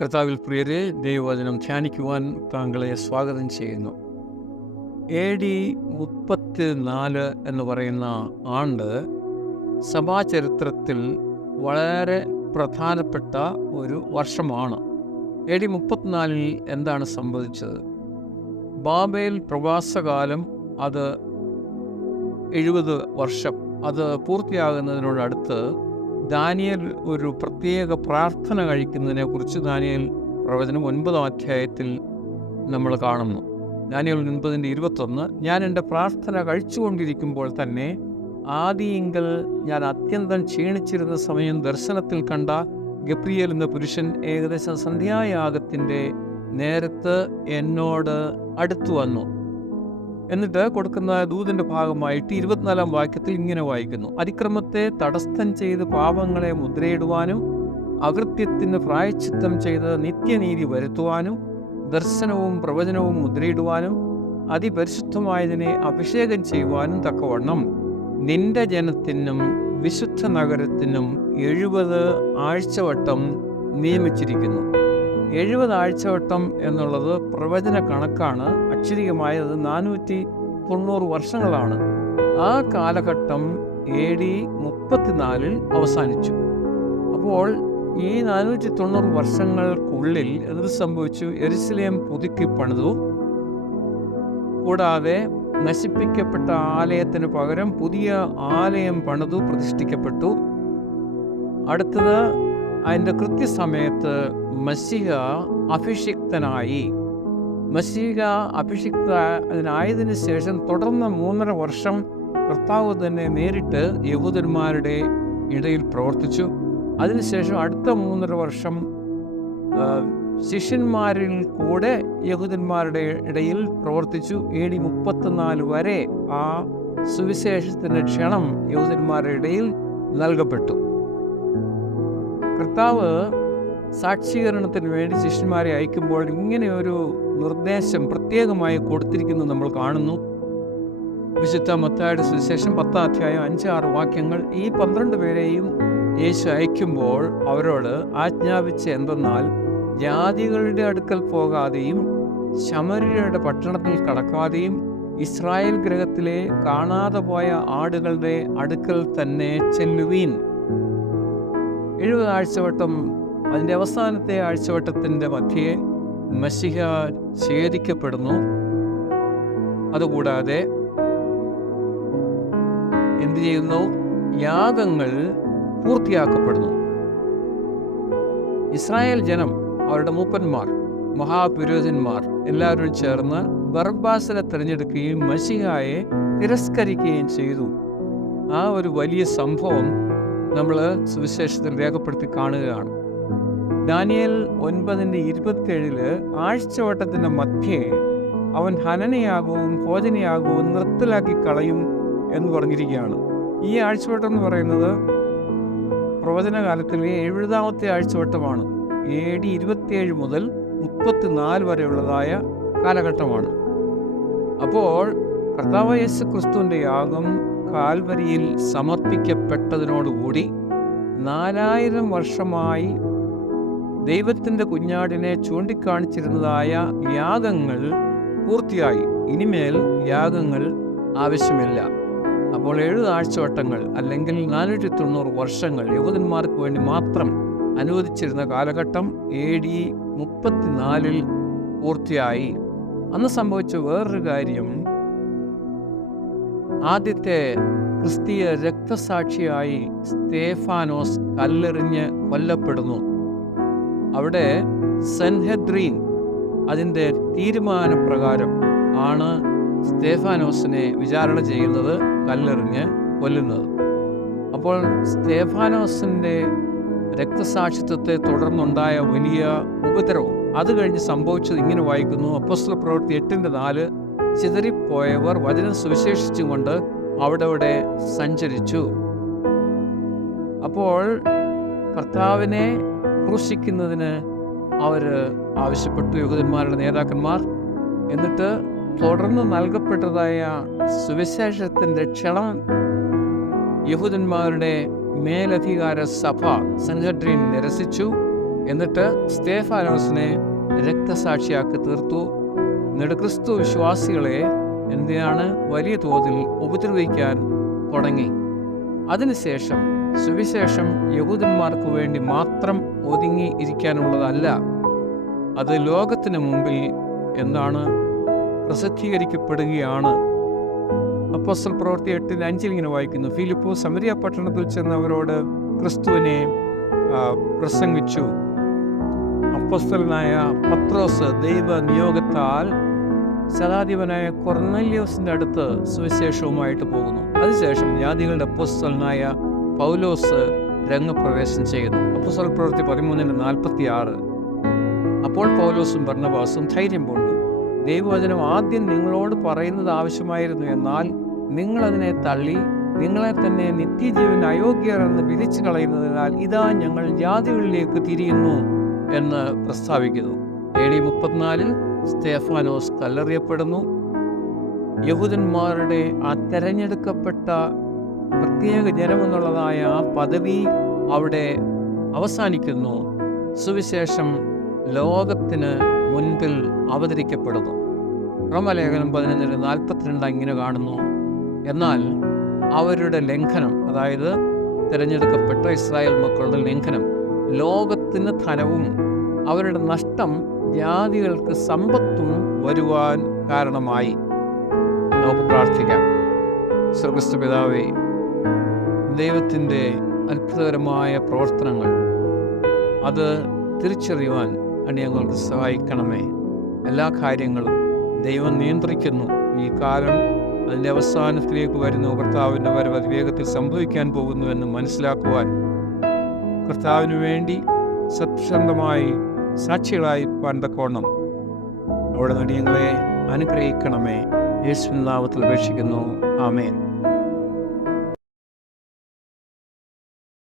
കർത്താവിൽ പ്രിയരെ, ദൈവവചനം ധ്യാനിക്കുവാൻ താങ്കളെ സ്വാഗതം ചെയ്യുന്നു. AD 34 എന്ന് പറയുന്ന ആണ്ട് സഭാചരിത്രത്തിൽ വളരെ പ്രധാനപ്പെട്ട ഒരു വർഷമാണ്. AD 34 എന്താണ് സംഭവിച്ചത്? ബാബേൽ പ്രവാസകാലം അത് 70 വർഷം അത് പൂർത്തിയാകുന്നതിനോടടുത്ത് ദാനിയേൽ ഒരു പ്രത്യേക പ്രാർത്ഥന കഴിക്കുന്നതിനെ കുറിച്ച് ദാനിയേൽ പ്രവചനം 9-ാം അധ്യായത്തിൽ നമ്മൾ കാണുന്നു. ദാനിയേൽ 9:21, ഞാൻ എൻ്റെ പ്രാർത്ഥന കഴിച്ചുകൊണ്ടിരിക്കുമ്പോൾ തന്നെ ആദിയിങ്കൽ ഞാൻ അത്യന്തം ക്ഷീണിച്ചിരുന്ന സമയം ദർശനത്തിൽ കണ്ട ഗബ്രിയേൽ എന്ന പുരുഷൻ ഏകദേശം സന്ധ്യായാഗത്തിൻ്റെ നേരത്ത് എന്നോട് അടുത്തു വന്നു. എന്നിട്ട് കൊടുക്കുന്ന ദൂതിൻ്റെ ഭാഗമായിട്ട് 24-ാം വാക്യത്തിൽ ഇങ്ങനെ വായിക്കുന്നു: അതിക്രമത്തെ തടസ്സം ചെയ്ത് പാപങ്ങളെ മുദ്രയിടുവാനും അകൃത്യത്തിന് പ്രായശ്ചിത്തം ചെയ്ത് നിത്യനീതി വരുത്തുവാനും ദർശനവും പ്രവചനവും മുദ്രയിടുവാനും അതിപരിശുദ്ധമായതിനെ അഭിഷേകം ചെയ്യുവാനും തക്കവണ്ണം നിന്റെ ജനത്തിനും വിശുദ്ധ നഗരത്തിനും 70 ആഴ്ചവട്ടം നിയമിച്ചിരിക്കുന്നു. 70 ആഴ്ചവട്ടം എന്നുള്ളത് പ്രവചന കണക്കാണ്. അക്ഷരികമായത് 490 വർഷങ്ങളാണ്. ആ കാലഘട്ടം AD 34 അവസാനിച്ചു. അപ്പോൾ ഈ 490 വർഷങ്ങൾക്കുള്ളിൽ എന്ത് സംഭവിച്ചു? യെരുശലേം പുതുക്കി പണിതു. കൂടാതെ നശിപ്പിക്കപ്പെട്ട ആലയത്തിന് പകരം പുതിയ ആലയം പണിതു പ്രതിഷ്ഠിക്കപ്പെട്ടു. അടുത്തത് അതിൻ്റെ കൃത്യസമയത്ത് മശിഹ അഭിഷിക്തനായി. മശിഹ അഭിഷിക്തനായതിനു ശേഷം തുടർന്ന് 3.5 വർഷം കർത്താവ് തന്നെ നേരിട്ട് യഹൂദന്മാരുടെ ഇടയിൽ പ്രവർത്തിച്ചു. അതിനുശേഷം അടുത്ത 3.5 വർഷം ശിഷ്യന്മാരിൽ കൂടെ യഹൂദന്മാരുടെ ഇടയിൽ പ്രവർത്തിച്ചു. AD 34 വരെ ആ സുവിശേഷത്തിൻ്റെ ക്ഷണം യഹൂദന്മാരുടെ ഇടയിൽ നൽകപ്പെട്ടു. കർത്താവ് സാക്ഷീകരണത്തിന് വേണ്ടി ശിഷ്യന്മാരെ അയക്കുമ്പോൾ ഇങ്ങനെ ഒരു നിർദ്ദേശം പ്രത്യേകമായി കൊടുത്തിരിക്കുന്നത് നമ്മൾ കാണുന്നു. വിശുദ്ധ മത്തായിയുടെ സുവിശേഷം 10-ാം അധ്യായം 5-6 വാക്യങ്ങൾ. ഈ 12 പേരെയും യേശു അയക്കുമ്പോൾ അവരോട് ആജ്ഞാപിച്ച എന്തെന്നാൽ, ജാതികളുടെ അടുക്കൽ പോകാതെയും ശമര്യരുടെ പട്ടണത്തിൽ കടക്കാതെയും ഇസ്രായേൽ ഗൃഹത്തിലെ കാണാതെ പോയ ആടുകളുടെ അടുക്കൽ തന്നെ ചെല്ലുവീൻ. 70 ആഴ്ചവട്ടം, അതിൻ്റെ അവസാനത്തെ ആഴ്ചവട്ടത്തിൻ്റെ മധ്യേ മശിഹ ഛേദിക്കപ്പെടുന്നു. അതുകൂടാതെ എന്തു ചെയ്യുന്നു? യാഗങ്ങൾ പൂർത്തിയാക്കപ്പെടുന്നു. ഇസ്രായേൽ ജനം, അവരുടെ മൂപ്പന്മാർ, മഹാപുരോഹിതന്മാർ എല്ലാവരും ചേർന്ന് ബർബ്ബാസിനെ തിരഞ്ഞെടുക്കുകയും മശിഹായെ തിരസ്കരിക്കുകയും ചെയ്തു. ആ ഒരു വലിയ സംഭവം നമ്മൾ സുവിശേഷത്തിൽ രേഖപ്പെടുത്തി കാണുകയാണ്. ദാനിയേൽ 9:27 ആഴ്ചവട്ടത്തിൻ്റെ മധ്യേ അവൻ ഹനനയാഗവും ഭോജനയാഗവും നിർത്തലാക്കി കളയും എന്ന് പറഞ്ഞിരിക്കുകയാണ്. ഈ ആഴ്ചവട്ടം എന്ന് പറയുന്നത് പ്രവചനകാലത്തിലെ 70-ാമത്തെ ആഴ്ചവട്ടമാണ്. AD 27 മുതൽ 34 വരെയുള്ളതായ കാലഘട്ടമാണ്. അപ്പോൾ കർത്താവ് യേശു ക്രിസ്തുവിൻ്റെ യാഗം കാൽവരിയിൽ സമർപ്പിക്കപ്പെട്ടതിനോടുകൂടി 4000 വർഷമായി ദൈവത്തിൻ്റെ കുഞ്ഞാടിനെ ചൂണ്ടിക്കാണിച്ചിരുന്നതായ യാഗങ്ങൾ പൂർത്തിയായി. ഇനിമേൽ യാഗങ്ങൾ ആവശ്യമില്ല. അപ്പോൾ 70 ആഴ്ചവട്ടങ്ങൾ അല്ലെങ്കിൽ 490 വർഷങ്ങൾ യഹൂദന്മാർക്ക് വേണ്ടി മാത്രം അനുവദിച്ചിരുന്ന കാലഘട്ടം AD 34 പൂർത്തിയായി. അന്ന് സംഭവിച്ച വേറൊരു കാര്യം, ആദ്യത്തെ ക്രിസ്തീയ രക്തസാക്ഷിയായി സ്തേഫാനോസ് കല്ലെറിഞ്ഞ് കൊല്ലപ്പെടുന്നു. അവിടെ സെൻഹെദ്രീൻ അതിൻ്റെ തീരുമാനപ്രകാരം ആണ് സ്തേഫാനോസിനെ വിചാരണ ചെയ്യുന്നത്, കല്ലെറിഞ്ഞ് കൊല്ലുന്നത്. അപ്പോൾ സ്തേഫാനോസിൻ്റെ രക്തസാക്ഷിത്വത്തെ തുടർന്നുണ്ടായ വലിയ ഉപദ്രവം, അത് കഴിഞ്ഞ് സംഭവിച്ചത് ഇങ്ങനെ വായിക്കുന്നു. അപ്പോസ്തലപ്രവൃത്തി 8:4, ചിതറിപ്പോയവർ വചനം സുവിശേഷിച്ചുകൊണ്ട് അവിടെ സഞ്ചരിച്ചു. അപ്പോൾ കർത്താവിനെ ക്രൂശിക്കുന്നതിന് അവർ ആവശ്യപ്പെട്ടു, യഹൂദന്മാരുടെ നേതാക്കന്മാർ. എന്നിട്ട് തുടർന്ന് നൽകപ്പെട്ടതായ സുവിശേഷത്തിൻ്റെ ക്ഷണം യഹൂദന്മാരുടെ മേലധികാര സഭ സെൻഹെദ്രീൻ നിരസിച്ചു. എന്നിട്ട് സ്തേഫാനോസിനെ രക്തസാക്ഷിയാക്കി തീർത്തു. എന്നിട്ട് ക്രിസ്തു വിശ്വാസികളെ എന്തിനാണ് വലിയ തോതിൽ ഉപദ്രവിക്കാൻ തുടങ്ങി. അതിനുശേഷം സുവിശേഷം യഹൂദന്മാർക്ക് വേണ്ടി മാത്രം ഒതുങ്ങി ഇരിക്കാനുള്ളതല്ല, അത് ലോകത്തിന് മുമ്പിൽ എന്താണ് പ്രസിദ്ധീകരിക്കപ്പെടുകയാണ്. അപ്പോസ്തല പ്രവൃത്തി 8:5 ഇങ്ങനെ വായിക്കുന്നു: ഫിലിപ്പു സമരിയ പട്ടണത്തിൽ ചെന്ന് അവരോട് ക്രിസ്തുവിനെ പ്രസംഗിച്ചു. അപ്പോസ്തലനായ പത്രോസ് ദൈവ നിയോഗത്താൽ ശതാധിപനായ കൊർന്നല്യോസിന്റെ അടുത്ത് സുവിശേഷവുമായിട്ട് പോകുന്നു. അതിനുശേഷം ജാതികളുടെ അപ്പോസ്തലനായ പൗലോസ് രംഗപ്രവേശം ചെയ്യുന്നു. അപ്പോസ്തല പ്രവൃത്തി 13:46. അപ്പോൾ പൗലോസും ബർന്നബാസും ധൈര്യം പൂണ്ടു. ദൈവവചനം ആദ്യം നിങ്ങളോട് പറയുന്നത് ആവശ്യമായിരുന്നു, എന്നാൽ നിങ്ങളതിനെ തള്ളി നിങ്ങളെ തന്നെ നിത്യജീവൻ അയോഗ്യർ എന്ന് വിധിച്ചു കളയുന്നതിനാൽ ഇതാ ഞങ്ങൾ ജാതികളിലേക്ക് തിരിയുന്നു എന്ന് പ്രസ്താവിക്കുന്നു. AD 34 സ്തേഫാനോസ് കല്ലെറിയപ്പെടുന്നു. യഹൂദന്മാരുടെ ആ തെരഞ്ഞെടുക്കപ്പെട്ട പ്രത്യേക ജനമെന്നുള്ളതായ ആ പദവി അവിടെ അവസാനിക്കുന്നു. സുവിശേഷം ലോകത്തിന് മുൻപിൽ അവതരിക്കപ്പെടുന്നു. റോമാലേഖനം 11:42 ഇങ്ങനെ കാണുന്നു: എന്നാൽ അവരുടെ ലംഘനം, അതായത് തിരഞ്ഞെടുക്കപ്പെട്ട ഇസ്രായേൽ മക്കളുടെ ലംഘനം ലോകത്തിന് ധനവും അവരുടെ നഷ്ടം ജാതികൾക്ക് സമ്പത്തും വരുവാൻ കാരണമായി. നമുക്ക് പ്രാർത്ഥിക്കാം. സ്വർഗ്ഗസ്ഥ പിതാവേ, ദൈവത്തിൻ്റെ അത്ഭുതകരമായ പ്രവർത്തനങ്ങൾ അത് തിരിച്ചറിയുവാൻ ഞങ്ങൾക്ക് സഹായിക്കണമേ. എല്ലാ കാര്യങ്ങളും ദൈവം നിയന്ത്രിക്കുന്നു. ഈ കാലം അതിൻ്റെ അവസാനത്തിലേക്ക് വരുന്നു. കർത്താവിൻ്റെ വരവ് അതിവേഗത്തിൽ സംഭവിക്കാൻ പോകുന്നുവെന്ന് മനസ്സിലാക്കുവാൻ കർത്താവിന് വേണ്ടി സത്യസന്ധമായി സാക്ഷികളായി പണ്ടക്കോണം അവിടെ ഞങ്ങളെ അനുഗ്രഹിക്കണമേ. യേശുവിൻ നാമത്തിൽ അപേക്ഷിക്കുന്നു. ആമേൻ.